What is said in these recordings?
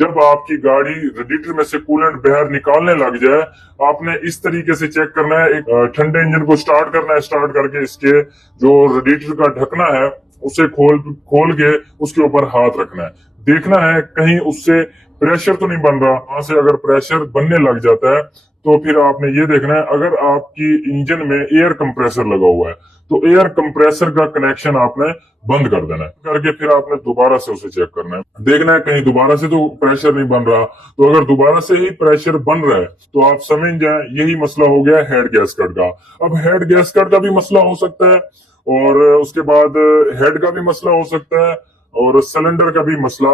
जब आपकी गाड़ी रेडिएटर में से कूलेंट बाहर निकालने लग जाए, आपने इस तरीके से चेक करना है। एक ठंडे इंजन को स्टार्ट करना है, स्टार्ट करके इसके जो रेडिएटर का ढकना है उसे खोल के उसके ऊपर हाथ रखना है। देखना है कहीं उससे प्रेशर तो नहीं बन रहा। वहां से अगर प्रेशर बनने लग जाता है तो फिर आपने ये देखना है, अगर आपकी इंजन में एयर कंप्रेसर लगा हुआ है तो एयर कंप्रेसर का कनेक्शन आपने बंद कर देना है। करके फिर आपने दोबारा से उसे चेक करना है, देखना है कहीं दोबारा से तो प्रेशर नहीं बन रहा। तो अगर दोबारा से ही प्रेशर बन रहा है तो आप समझ जाए यही मसला हो गया हेड गैसकट का। अब हेड गैसकट का भी मसला हो सकता है और उसके बाद हेड का भी मसला हो सकता है और सिलेंडर का भी मसला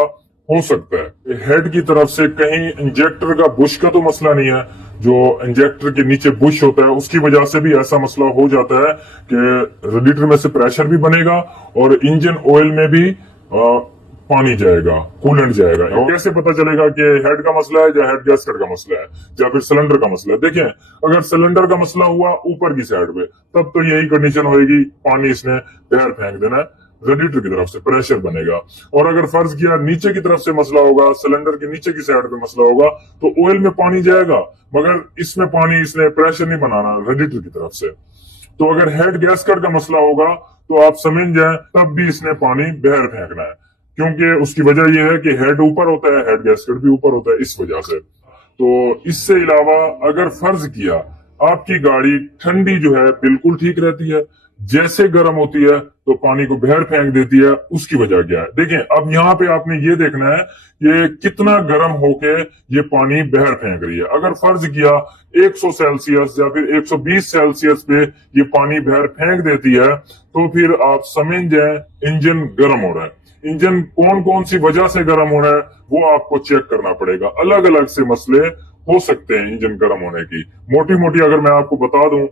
हो सकता है। हेड की तरफ से कहीं इंजेक्टर का बुश का तो मसला नहीं है, जो इंजेक्टर के नीचे बुश होता है उसकी वजह से भी ऐसा मसला हो जाता है कि रेडिएटर में से प्रेशर भी बनेगा और इंजन ऑयल में भी पानी जाएगा, कूलेंट जाएगा। तो कैसे पता चलेगा कि हेड का मसला है या हेड गैसकट का मसला है या फिर सिलेंडर का मसला है? देखें, अगर सिलेंडर का मसला हुआ ऊपर की साइड पे, तब तो यही कंडीशन होगी, पानी इसने बाहर फेंक देना है, रेडिएटर की तरफ से प्रेशर बनेगा। और अगर फर्ज किया नीचे की तरफ से मसला होगा, सिलेंडर के नीचे की साइड पे मसला होगा, तो ऑयल में पानी जाएगा मगर इसमें पानी इसने प्रेशर नहीं बनाना रेडिएटर की तरफ से। तो अगर हेड गैसकट का मसला होगा तो आप समझ जाए तब भी इसने पानी बाहर फेंकना है, क्योंकि उसकी वजह यह है कि हेड ऊपर होता है, हेड गैसकट भी ऊपर होता है, इस वजह से। तो इससे अलावा अगर फर्ज किया आपकी गाड़ी ठंडी जो है बिल्कुल ठीक रहती है, जैसे गर्म होती है तो पानी को बाहर फेंक देती है, उसकी वजह क्या है? देखें, अब यहाँ पे आपने ये देखना है कि कितना गर्म होके ये पानी बाहर फेंक रही है। अगर फर्ज किया 100 सेल्सियस या फिर 120 सेल्सियस पे ये पानी बाहर फेंक देती है तो फिर आप समझ जाए इंजन गर्म हो रहा है। इंजन कौन कौन सी वजह से गर्म हो रहा है वो आपको चेक करना पड़ेगा। अलग अलग से मसले हो सकते हैं इंजन गर्म होने की। मोटी मोटी अगर मैं आपको बता दूं,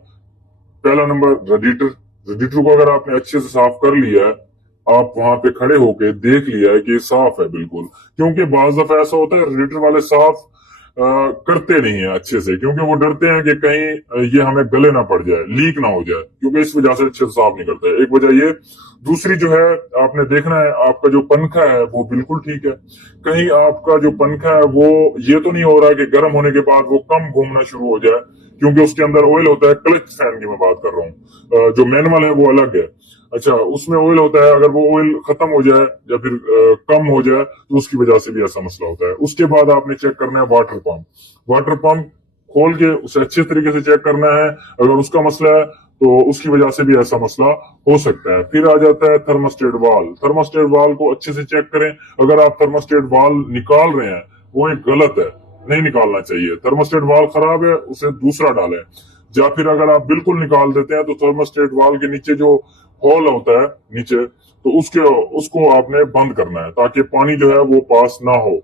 पहला नंबर रेडिएटर को अगर आपने अच्छे से साफ कर लिया है, आप वहां पे खड़े होके देख लिया है कि साफ है बिल्कुल, क्योंकि बाज दफा ऐसा होता है रेडिएटर वाले साफ करते नहीं है अच्छे से, क्योंकि वो डरते हैं कि कहीं ये हमें गले ना पड़ जाए, लीक ना हो जाए, क्योंकि इस वजह से अच्छे से साफ नहीं करते। एक वजह ये। दूसरी जो है, आपने देखना है आपका जो पंखा है वो बिल्कुल ठीक है। कहीं आपका जो पंखा है वो ये तो नहीं हो रहा है कि गर्म होने के बाद वो कम घूमना शुरू हो जाए, क्योंकि उसके अंदर ऑयल होता है। क्लच फैन की मैं बात कर रहा हूँ, जो मैनुअल है वो अलग है। अच्छा, उसमें ऑयल होता है, अगर वो ऑयल खत्म हो जाए या फिर कम हो जाए तो उसकी वजह से भी ऐसा मसला होता है। उसके बाद आपने चेक करना है वाटर पंप। वाटर पंप खोल के उसे अच्छे तरीके से चेक करना है, अगर उसका मसला है तो उसकी वजह से भी ऐसा मसला हो सकता है। फिर आ जाता है थर्मोस्टेट वाल्व। थर्मोस्टेट वाल्व को अच्छे से चेक करें। अगर आप थर्मोस्टेट वाल्व निकाल रहे हैं वो एक गलत है, नहीं निकालना चाहिए। थर्मोस्टेट वाल्व खराब है, उसे दूसरा डालें। या फिर अगर आप बिल्कुल निकाल देते हैं तो थर्मोस्टेट वाल्व के नीचे जो होल होता है नीचे, तो उसको आपने बंद करना है ताकि पानी जो है वो पास ना हो,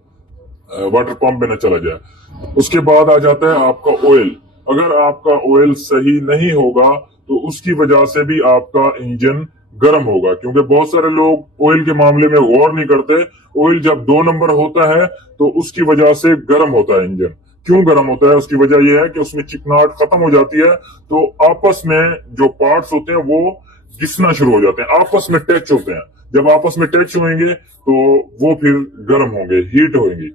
वाटर पंप में न चला जाए। उसके बाद आ जाता है आपका ऑयल। अगर आपका ऑयल सही नहीं होगा तो उसकी वजह से भी आपका इंजन गर्म होगा, क्योंकि बहुत सारे लोग ऑयल के मामले में गौर नहीं करते। ऑयल जब 2 नंबर होता है तो उसकी वजह से गर्म होता है इंजन। क्यों गर्म होता है? उसकी वजह यह है कि उसमें चिकनाहट खत्म हो जाती है, तो आपस में जो पार्ट्स होते हैं वो घिसना शुरू हो जाते हैं, आपस में टच होते हैं। जब आपस में टच होंगे तो वो फिर गर्म होंगे, हीट होंगी।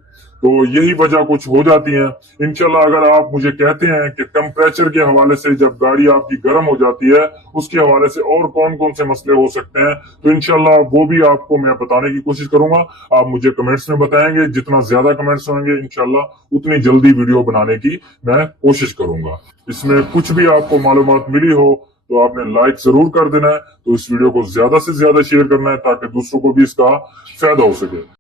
तो यही वजह कुछ हो जाती है। इंशाल्लाह अगर आप मुझे कहते हैं कि टेम्परेचर के हवाले से जब गाड़ी आपकी गर्म हो जाती है उसके हवाले से और कौन कौन से मसले हो सकते हैं, तो इंशाल्लाह वो भी आपको मैं बताने की कोशिश करूंगा। आप मुझे कमेंट्स में बताएंगे, जितना ज्यादा कमेंट्स होंगे इंशाल्लाह उतनी जल्दी वीडियो बनाने की मैं कोशिश करूंगा। इसमें कुछ भी आपको मालूमात मिली हो तो आपने लाइक जरूर कर देना है। तो इस वीडियो को ज्यादा से ज्यादा शेयर करना है ताकि दूसरों को भी इसका फायदा हो सके।